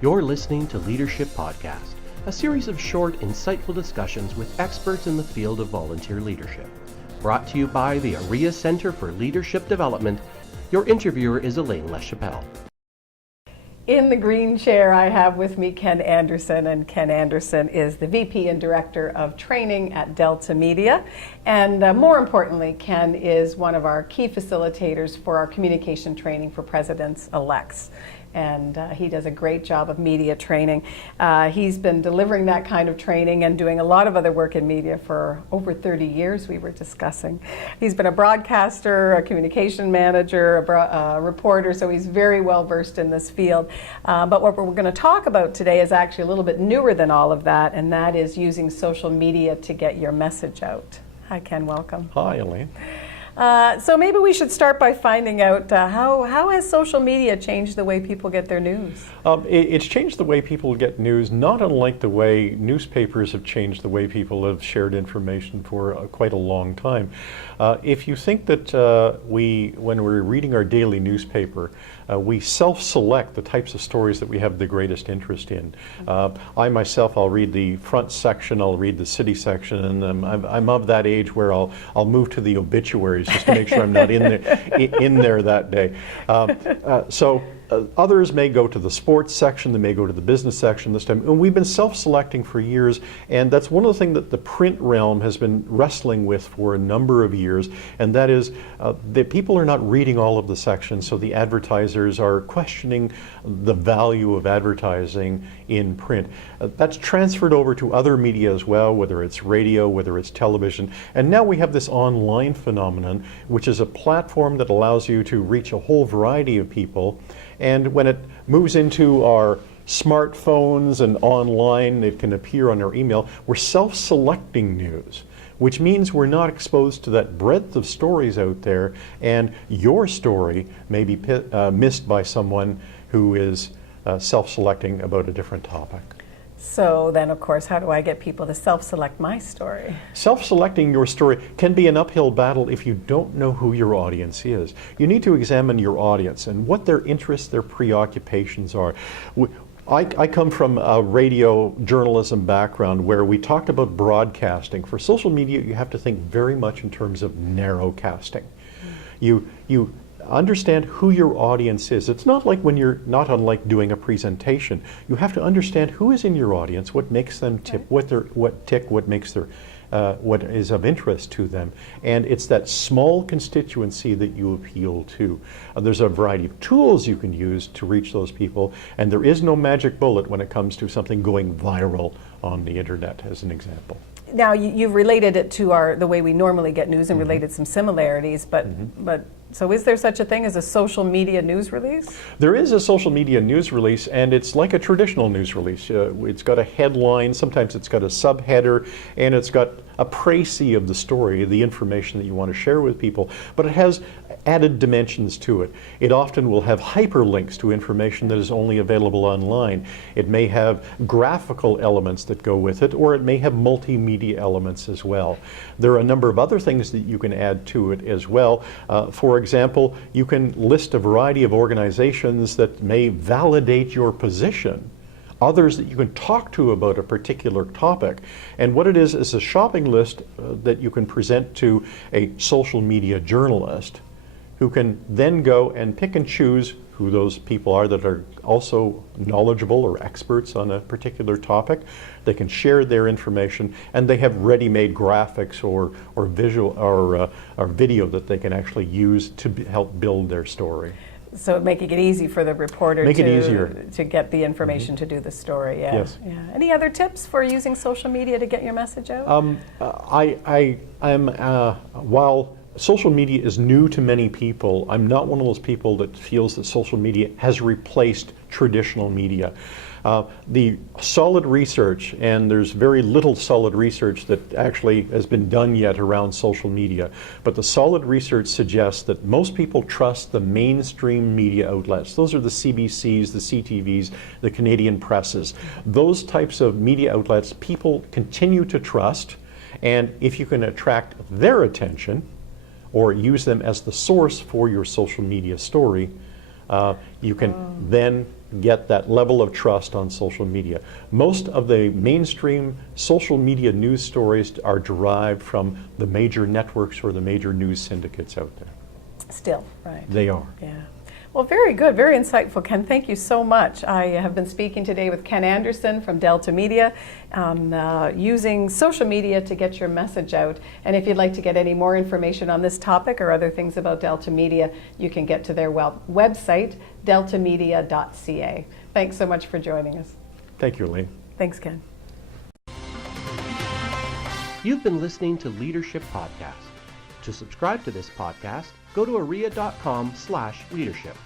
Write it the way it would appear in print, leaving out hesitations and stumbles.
You're listening to Leadership Podcast, a series of short, insightful discussions with experts in the field of volunteer leadership. Brought to you by the ARIA Center for Leadership Development. Your interviewer is Elaine LaChapelle. In the green chair, I have with me Ken Anderson, and Ken Anderson is the VP and Director of Training at Delta Media. And more importantly, Ken is one of our key facilitators for our communication training for presidents-elects. And he does a great job of media training. He's been delivering that kind of training and doing a lot of other work in media for over 30 years, we were discussing. He's been a broadcaster, a communication manager, a reporter, so he's very well versed in this field. But what we're going to talk about today is actually a little bit newer than all of that, and that is using social media to get your message out. Hi, Ken, welcome. Hi, Elaine. So maybe we should start by finding out how has social media changed the way people get their news? It's changed the way people get news, not unlike the way newspapers have changed the way people have shared information for quite a long time. If you think that when we're reading our daily newspaper, we self-select the types of stories that we have the greatest interest in. I myself, I'll read the front section, I'll read the city section, and I'm of that age where I'll move to the obituaries just to make sure I'm not in there that day. Others may go to the sports section, they may go to the business section this time. And we've been self-selecting for years, and that's one of the things that the print realm has been wrestling with for a number of years, and that is that people are not reading all of the sections, so the advertisers are questioning the value of advertising in print. That's transferred over to other media as well, whether it's radio, whether it's television, and now we have this online phenomenon, which is a platform that allows you to reach a whole variety of people. And when it moves into our smartphones and online, it can appear on our email, we're self-selecting news, which means we're not exposed to that breadth of stories out there, and your story may be missed by someone who is self-selecting about a different topic. So then, of course, how do I get people to self-select my story? Self-selecting your story can be an uphill battle if you don't know who your audience is. You need to examine your audience and what their interests, their preoccupations are. I come from a radio journalism background where we talked about broadcasting. For social media, you have to think very much in terms of narrowcasting. You understand who your audience is. It's not not unlike doing a presentation. You have to understand who is in your audience, what makes them tick, what makes their what is of interest to them, and it's that small constituency that you appeal to. There's a variety of tools you can use to reach those people, and there is no magic bullet when it comes to something going viral on the internet, as an example. Now, you've related it to the way we normally get news and related some similarities, but so is there such a thing as a social media news release? There is a social media news release, and it's like a traditional news release. It's got a headline, sometimes it's got a subheader, and it's got a précis of the story, the information that you want to share with people, but it has added dimensions to it. It often will have hyperlinks to information that is only available online. It may have graphical elements that go with it, or it may have multimedia elements as well. There are a number of other things that you can add to it as well. For example, you can list a variety of organizations that may validate your position, others that you can talk to about a particular topic. And what it is a shopping list that you can present to a social media journalist who can then go and pick and choose who those people are that are also knowledgeable or experts on a particular topic. They can share their information, and they have ready-made graphics or visual or video that they can actually use to help build their story. So making it easy for the reporter to get the information to do the story. Yeah. Yes. Yeah. Any other tips for using social media to get your message out? While social media is new to many people, I'm not one of those people that feels that social media has replaced traditional media. The solid research, and there's very little solid research that actually has been done yet around social media, but the solid research suggests that most people trust the mainstream media outlets. Those are the CBCs, the CTVs, the Canadian presses. Those types of media outlets people continue to trust, and if you can attract their attention or use them as the source for your social media story, you can then get that level of trust on social media. Most of the mainstream social media news stories are derived from the major networks or the major news syndicates out there. Still, right. They are. Yeah. Well, very good, very insightful, Ken. Thank you so much. I have been speaking today with Ken Anderson from Delta Media on using social media to get your message out. And if you'd like to get any more information on this topic or other things about Delta Media, you can get to their website, deltamedia.ca. Thanks so much for joining us. Thank you, Elaine. Thanks, Ken. You've been listening to Leadership Podcast. To subscribe to this podcast, go to aria.com/leadership.